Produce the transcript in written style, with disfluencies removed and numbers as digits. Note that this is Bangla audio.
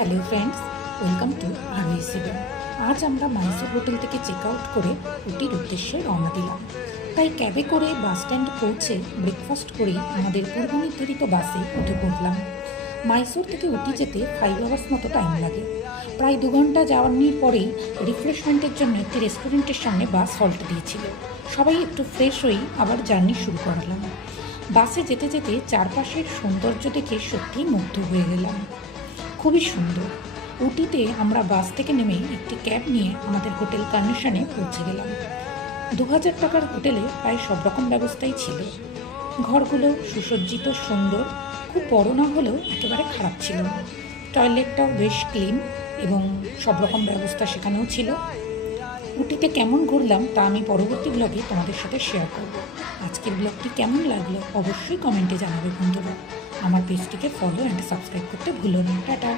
হ্যালো ফ্রেন্ডস, ওয়েলকাম টু আর7। আজ আমরা মাইসোর হোটেল থেকে চেক আউট করে উটির উদ্দেশ্যে রওনা দিলাম। তাই ক্যাবে করে বাস স্ট্যান্ড পৌঁছে ব্রেকফাস্ট করেই আমাদের পূর্ব নির্ধারিত বাসে উঠে পড়লাম। মাইসোর থেকে উটি যেতে 5 আওয়ার্স মতো টাইম লাগে। প্রায় 2 ঘন্টা জার্নির পরেই রিফ্রেশমেন্টের জন্য একটি রেস্টুরেন্টের সামনে বাস হল্ট দিয়েছিল। সবাই একটু ফ্রেশ হয়েই আবার জার্নি শুরু করালাম। বাসে যেতে যেতে চারপাশের সৌন্দর্য দেখে সত্যিই মুগ্ধ হয়ে গেলাম। খুবই সুন্দর। উটিতে আমরা বাস থেকে নেমে একটি ক্যাব নিয়ে আমাদের হোটেল কন্ডিশনে পৌঁছে গেলাম। 2000 টাকার হোটেলে প্রায় সব রকম ব্যবস্থাই ছিল। ঘরগুলো সুসজ্জিত, সুন্দর, খুব বড় না হলেও একেবারে খারাপ ছিল না। টয়লেটটাও বেশ ক্লিন এবং সব রকম ব্যবস্থা সেখানেও ছিল। উটিতে কেমন ঘুরলাম তা আমি পরবর্তী ব্লগে তোমাদের সাথে শেয়ার করব। আজকের ব্লগটি কেমন লাগলো অবশ্যই কমেন্টে জানাবে বন্ধুরা। আমার পেজটিকে ফলো অ্যান্ড সাবস্ক্রাইব করতে ভুলো না। টাটা।